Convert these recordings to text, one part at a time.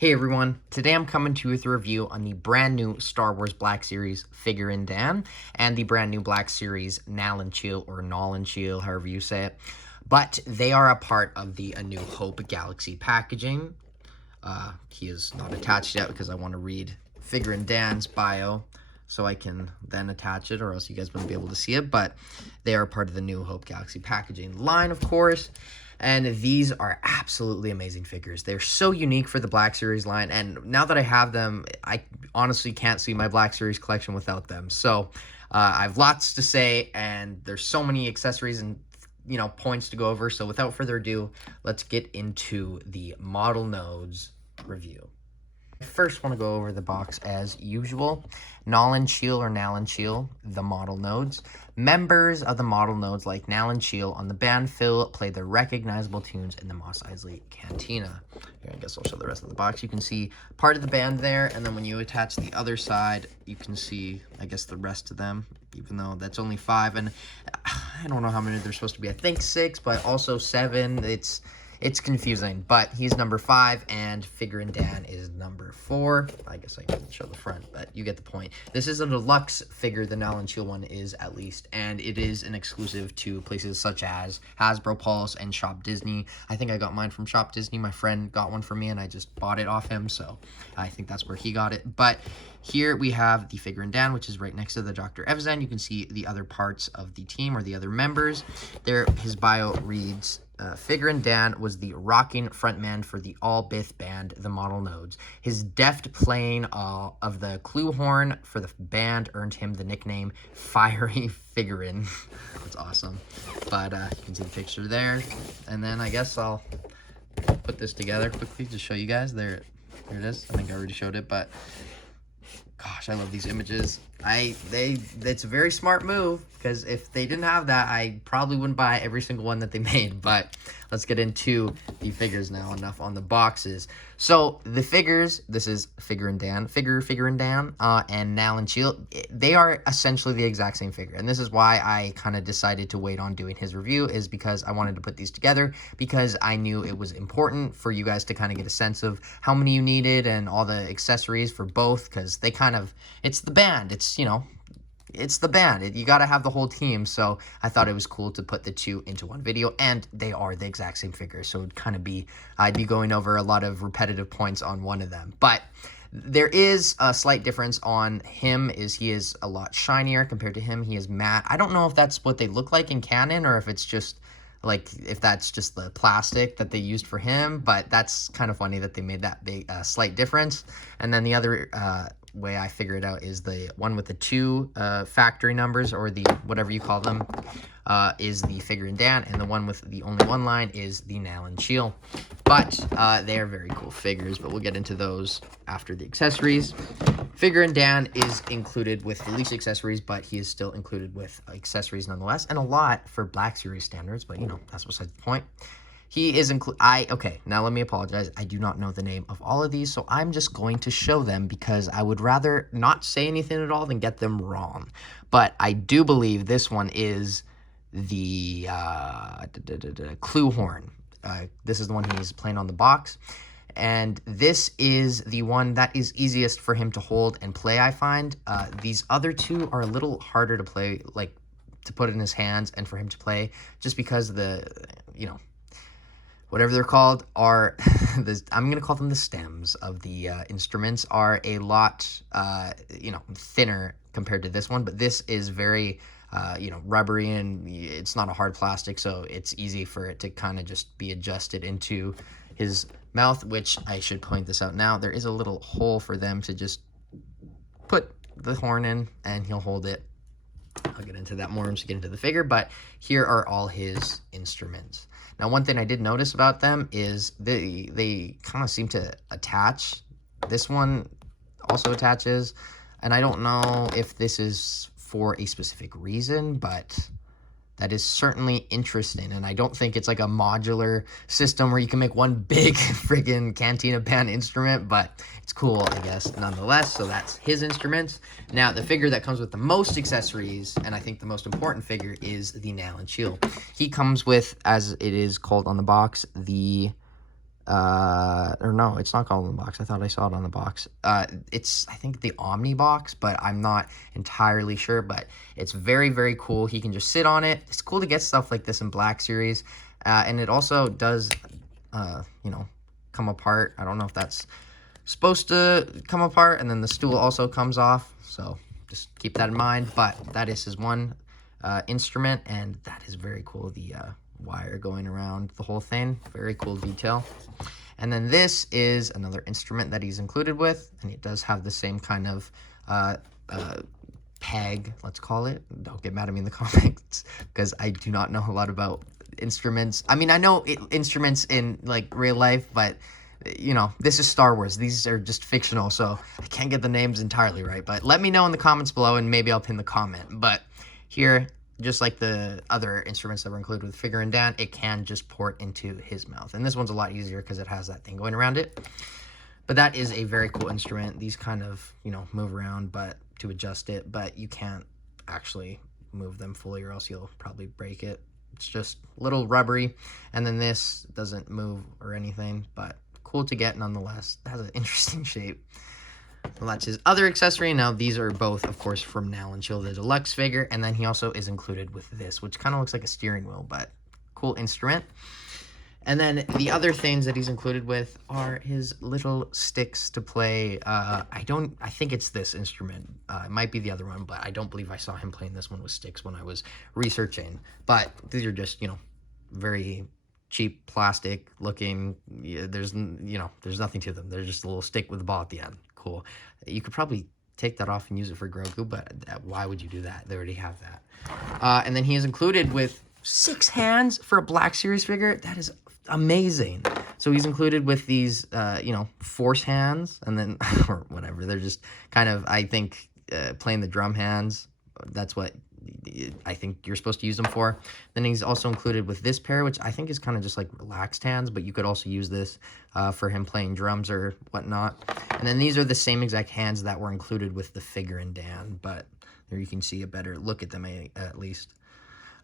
Hey everyone, today I'm coming to you with a review on the brand new Star Wars Black Series Figrin Dan and the brand new Black Series Nalan Cheel or Nalan Cheel, however you say it. But they are a part of the A New Hope Galaxy packaging. He is not attached yet because I want to read Figrin Dan's bio so I can then attach it, or else you guys wouldn't be able to see it. But they are part of the New Hope Galaxy packaging line, of course. And these are absolutely amazing figures. They're so unique for the Black Series line. And now that I have them, I honestly can't see my Black Series collection without them. So I have lots to say, and there's so many accessories and points to go over. So without further ado, let's get into the model nodes review. I first want to go over the box as usual. Nalan Cheel or Nalan Cheel, the model nodes. Members of the model nodes like Nalan Cheel on the band fill play the recognizable tunes in the Mos Eisley Cantina. Here, I guess I'll show the rest of the box. You can see part of the band there, and then when you attach the other side, you can see, I guess, the rest of them, even though that's only 5. And I don't know how many there's supposed to be. I think 6, but also 7. It's confusing, but he's number 5, and Figrin Dan is number 4. I guess I can show the front, but you get the point. This is a deluxe figure, the Nalan Cheel one is, at least, and it is an exclusive to places such as Hasbro Pulse and Shop Disney. I think I got mine from Shop Disney. My friend got one for me, and I just bought it off him, so I think that's where he got it. But here we have the Figrin Dan, which is right next to the Dr. Evzan. You can see the other parts of the team or the other members. There, his bio reads, Figrin Dan was the rocking frontman for the all-Bith band, the Model Nodes. His deft playing of the clue horn for the band earned him the nickname Fiery Figrin. That's awesome. But you can see the picture there. And then I guess I'll put this together quickly to show you guys. There it is. I think I already showed it, but gosh, I love these images. It's a very smart move, because if they didn't have that, I probably wouldn't buy every single one that they made. But let's get into the figures now. Enough on the boxes. So the figures, this is Figrin Dan, Figrin Dan, and Nalan Cheel. They are essentially the exact same figure, and this is why I kind of decided to wait on doing his review, is because I wanted to put these together, because I knew it was important for you guys to kind of get a sense of how many you needed and all the accessories for both, because they kind of, it's the band, it's the band. You got to have the whole team. So I thought it was cool to put the two into one video, and they are the exact same figure. So it'd kind of be, I'd be going over a lot of repetitive points on one of them. But there is a slight difference on him, is he is a lot shinier compared to him. He is matte. I don't know if that's what they look like in canon, or if it's just like, if that's just the plastic that they used for him, but that's kind of funny that they made that big slight difference. And then the other way I figure it out is the one with the 2 factory numbers, or the whatever you call them, is the Figrin Dan, and the one with the only 1 line is the Nalan Cheel. But they are very cool figures, but we'll get into those after the accessories. Figrin Dan is included with the least accessories, but he is still included with accessories nonetheless, and a lot for Black Series standards, but that's besides the point. He is okay, now let me apologize. I do not know the name of all of these, so I'm just going to show them, because I would rather not say anything at all than get them wrong. But I do believe this one is the clue horn. This is the one he's playing on the box. And this is the one that is easiest for him to hold and play, I find. These other 2 are a little harder to play, like to put in his hands and for him to play, just because the, whatever they're called are, I'm going to call them the stems of the instruments, are a lot, thinner compared to this one. But this is very, rubbery, and it's not a hard plastic, so it's easy for it to kind of just be adjusted into his mouth, which I should point this out now. There is a little hole for them to just put the horn in, and he'll hold it. I'll get into that more once we get into the figure, but here are all his instruments. Now, one thing I did notice about them is they kind of seem to attach. This one also attaches, and I don't know if this is for a specific reason, but that is certainly interesting. And I don't think it's like a modular system where you can make one big friggin' Cantina band instrument, but it's cool, I guess, nonetheless. So that's his instruments. Now, the figure that comes with the most accessories, and I think the most important figure, is the Nalan Cheel. He comes with, as it is called on the box, the or no, it's not called in the box. I thought I saw it on the box. It's, I think, the Omni box, but I'm not entirely sure. But it's very, very cool. He can just sit on it. It's cool to get stuff like this in Black Series. And it also does, you know, come apart. I don't know if that's supposed to come apart. And then the stool also comes off. So just keep that in mind. But that is his one instrument. And that is very cool. The wire going around the whole thing. Very cool detail. And then this is another instrument that he's included with, and it does have the same kind of peg, let's call it. Don't get mad at me in the comments, because I do not know a lot about instruments. I mean, I know instruments in, like, real life, but, you know, this is Star Wars. These are just fictional, so I can't get the names entirely right. But let me know in the comments below, and maybe I'll pin the comment. But here, just like the other instruments that were included with Figrin Dan, it can just port into his mouth. And this one's a lot easier because it has that thing going around it. But that is a very cool instrument. These kind of, you know, move around but to adjust it, but you can't actually move them fully or else you'll probably break it. It's just a little rubbery. And then this doesn't move or anything, but cool to get nonetheless. It has an interesting shape. Well, that's his other accessory. Now, these are both, of course, from Nalan, Cheel, the Deluxe figure. And then he also is included with this, which kind of looks like a steering wheel, but cool instrument. And then the other things that he's included with are his little sticks to play. I think it's this instrument. It might be the other one, but I don't believe I saw him playing this one with sticks when I was researching. But these are just, you know, very cheap plastic looking. Yeah, there's nothing to them. They're just a little stick with a ball at the end. Cool. You could probably take that off and use it for Grogu, but why would you do that? They already have that. And then he is included with 6 hands for a Black Series figure. That is amazing. So he's included with these, you know, Force hands, and then, or whatever. They're just kind of, I think, playing the drum hands. That's what I think you're supposed to use them for. Then he's also included with this pair, which I think is kind of just like relaxed hands, but you could also use this for him playing drums or whatnot. And then these are the same exact hands that were included with the Figrin Dan, but there you can see a better look at them at least.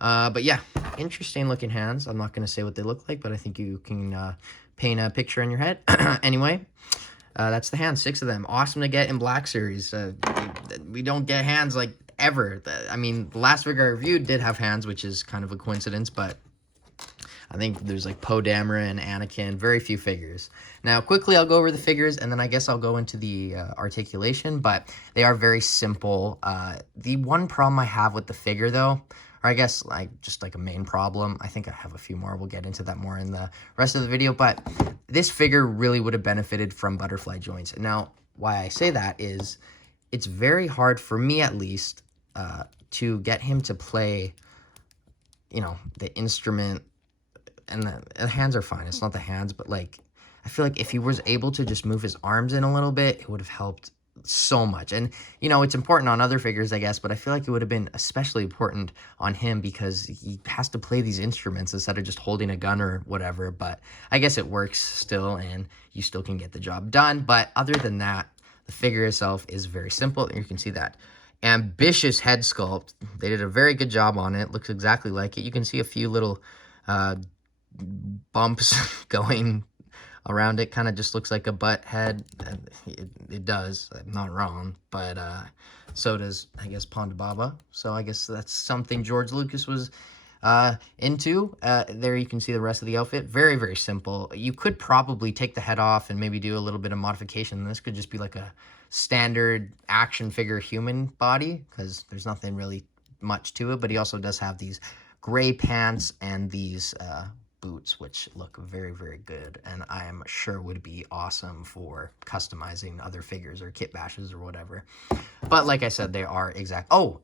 But yeah, interesting looking hands. I'm not going to say what they look like, but I think you can paint a picture in your head. Anyway, that's the hands, 6 of them. Awesome to get in Black Series. We don't get hands like ever. I mean, the last figure I reviewed did have hands, which is kind of a coincidence, but I think there's like Poe Dameron and Anakin, very few figures. Now, quickly, I'll go over the figures, and then I guess I'll go into the articulation, but they are very simple. The one problem I have with the figure, though, or I guess like just like a main problem, I think I have a few more. We'll get into that more in the rest of the video, but this figure really would have benefited from butterfly joints. And now, why I say that is it's very hard, for me at least, to get him to play, you know, the instrument. And the hands are fine. It's not the hands, but like, I feel like if he was able to just move his arms in a little bit, it would have helped so much. And, you know, it's important on other figures, I guess, but I feel like it would have been especially important on him because he has to play these instruments instead of just holding a gun or whatever. But I guess it works still, and you still can get the job done. But other than that, the figure itself is very simple, and you can see that ambitious head sculpt. They did a very good job on it. Looks exactly like it. You can see a few little bumps going around it. Kind of just looks like a butt head. It does. I'm not wrong. But so does, I guess, Ponda Baba. So I guess that's something George Lucas was into. There you can see the rest of the outfit. Very, very simple. You could probably take the head off and maybe do a little bit of modification. This could just be like a standard action figure human body because there's nothing really much to it. But he also does have these gray pants and these boots, which look very, very good, and I am sure would be awesome for customizing other figures or kit bashes or whatever. But like I said, they are exact. Oh,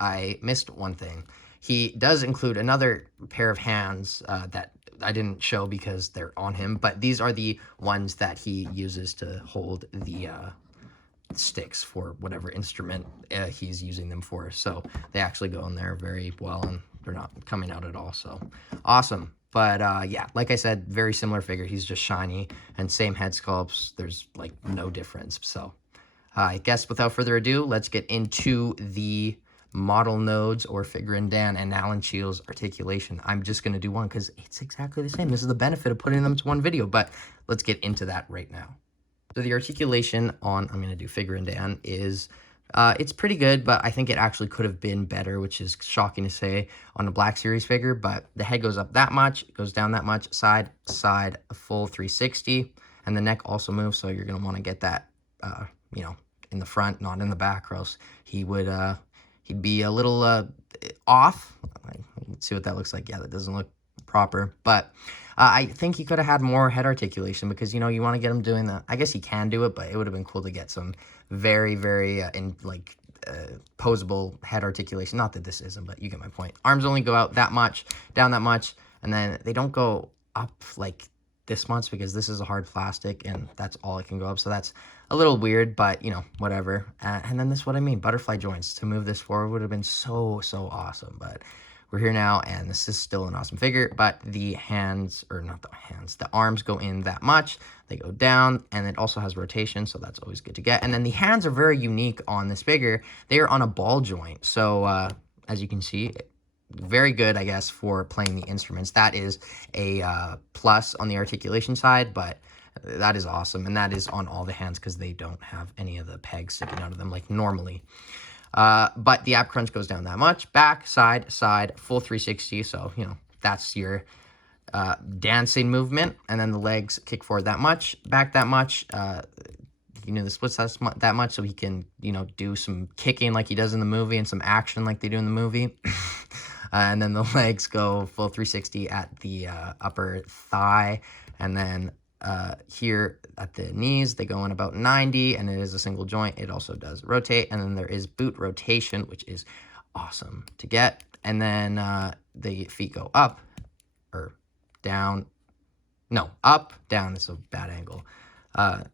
I missed one thing. He does include another pair of hands that I didn't show because they're on him, but these are the ones that he uses to hold the sticks for whatever instrument he's using them for. So they actually go in there very well, and they're not coming out at all. So awesome. But yeah, like I said, very similar figure. He's just shiny and same head sculpts. There's like no difference. So I guess without further ado, let's get into the model nodes or Figrin Dan and Nalan Cheel's articulation. I'm just going to do one because it's exactly the same. This is the benefit of putting them to one video, but let's get into that right now. So the articulation on, I'm going to do Figrin Dan, is it's pretty good, but I think it actually could have been better, which is shocking to say on a Black Series figure. But the head goes up that much, it goes down that much, side, side, a full 360, and the neck also moves, so you're going to want to get that, you know, in the front, not in the back, or else he would, he'd be a little off. Let's see what that looks like. Yeah, that doesn't look proper, but I think he could have had more head articulation because, you know, you want to get him doing that. I guess he can do it, but it would have been cool to get some very, very posable head articulation. Not that this isn't, but you get my point. Arms only go out that much, down that much, and then they don't go up like this much because this is a hard plastic and that's all it can go up. So that's a little weird, but, you know, whatever. And then this is what I mean. Butterfly joints. To move this forward would have been so awesome, but we're here now, and this is still an awesome figure, but the hands, or not the hands, the arms go in that much, they go down, and it also has rotation, so that's always good to get. And then the hands are very unique on this figure. They are on a ball joint, so as you can see, very good, I guess, for playing the instruments. That is a plus on the articulation side, but that is awesome, and that is on all the hands because they don't have any of the pegs sticking out of them like normally. But the ab crunch goes down that much. Back, side, side, full 360. So, you know, that's your dancing movement. And then the legs kick forward that much, back that much. You know, the splits that much so he can, you know, do some kicking like he does in the movie and some action like they do in the movie. And then the legs go full 360 at the upper thigh. And then here at the knees, they go in about 90, and it is a single joint. It also does rotate, and then there is boot rotation, which is awesome to get. And then the feet go up, or down. No, up, down is a bad angle.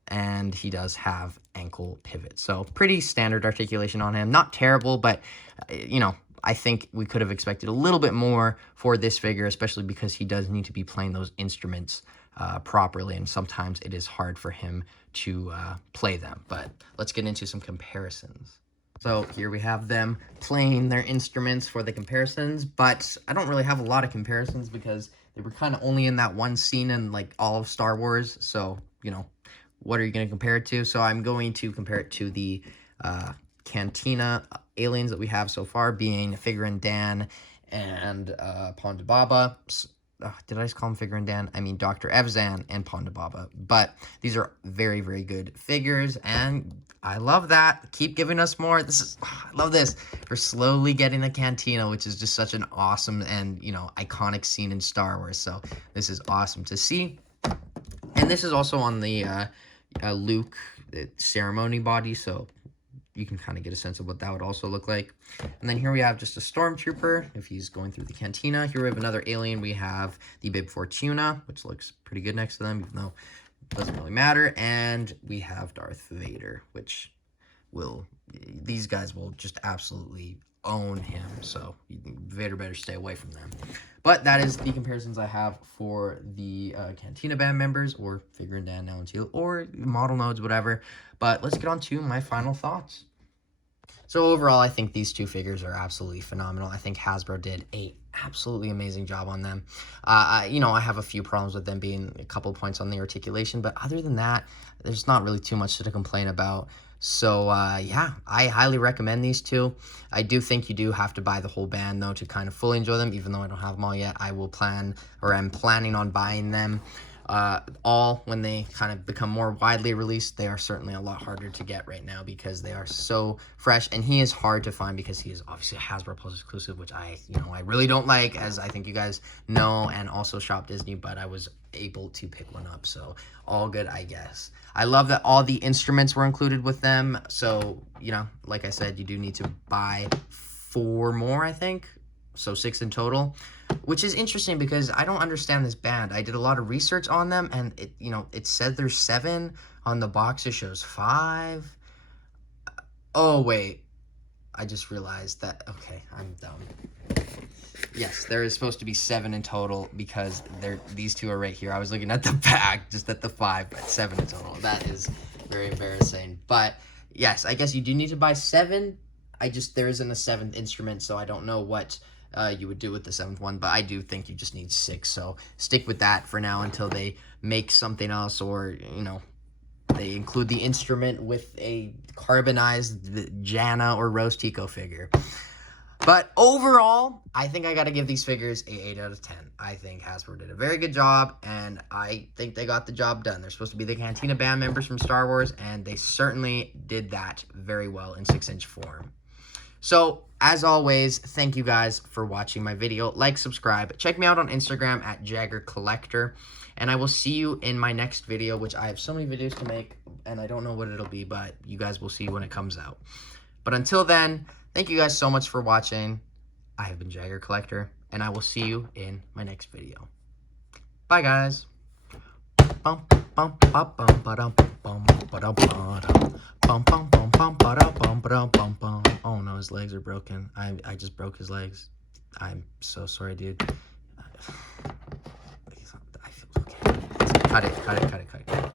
And he does have ankle pivot. So pretty standard articulation on him. Not terrible, but, you know, I think we could have expected a little bit more for this figure, especially because he does need to be playing those instruments properly, and sometimes it is hard for him to play them. But let's get into some comparisons. So here we have them playing their instruments for the comparisons, but I don't really have a lot of comparisons because they were kind of only in that one scene in like all of Star Wars. So, you know, what are you going to compare it to? So I'm going to compare it to the Cantina aliens that we have so far, being Figrin Dan and Ponda Baba. Did I just call him Figrin Dan? I mean Dr. Evzan and Ponda Baba. But these are very, very good figures, and I love that. Keep giving us more. I love this. We're slowly getting the Cantina, which is just such an awesome and, you know, iconic scene in Star Wars. So this is awesome to see. And this is also on the Luke ceremony body, so you can kind of get a sense of what that would also look like. And then here we have just a stormtrooper if he's going through the Cantina. Here we have another alien. We have the Bib Fortuna, which looks pretty good next to them, even though it doesn't really matter. And we have Darth Vader, which will, these guys will just absolutely own him. So Vader better stay away from them. But that is the comparisons I have for the Cantina band members, or Figrin Dan, Nalan Cheel, or model nodes, whatever. But let's get on to my final thoughts. So overall, I think these two figures are absolutely phenomenal. I think Hasbro did a absolutely amazing job on them. You know, I have a few problems with them being a couple points on the articulation, but other than that, there's not really too much to complain about. So, yeah, I highly recommend these two. I do think you do have to buy the whole band, though, to kind of fully enjoy them, even though I don't have them all yet. I will plan, or I'm planning on buying them all when they kind of become more widely released. They are certainly a lot harder to get right now because they are so fresh, and he is hard to find because he is obviously a Hasbro Plus exclusive, which I really don't like, as I think you guys know, and also Shop Disney, but I was able to pick one up, so all good, I guess. I love that all the instruments were included with them, so, you know, like I said, you do need to buy 4 more, I think, so 6 in total, which is interesting because I don't understand this band. I did a lot of research on them, and it, you know, it said there's 7 on the box. It shows 5. Oh wait, I just realized that. Okay, I'm dumb. Yes, there is supposed to be 7 in total because these two are right here. I was looking at the back, just at the 5, but 7 in total. That is very embarrassing. But yes, I guess you do need to buy 7. there isn't a 7th instrument, so I don't know what you would do with the 7th one, but I do think you just need 6, so stick with that for now until they make something else, or, you know, they include the instrument with a carbonized Jana or Rose Tico figure. But overall, I think I got to give these figures a 8 out of 10. I think Hasbro did a very good job, and I think they got the job done. They're supposed to be the Cantina band members from Star Wars, and they certainly did that very well in 6-inch form. So, as always, thank you guys for watching my video. Like, subscribe. Check me out on Instagram at Jagger Collector. And I will see you in my next video, which I have so many videos to make, and I don't know what it'll be, but you guys will see when it comes out. But until then, thank you guys so much for watching. I have been Jagger Collector, and I will see you in my next video. Bye, guys. Oh no, his legs are broken. I just broke his legs. I'm so sorry, dude. I feel okay. Cut it.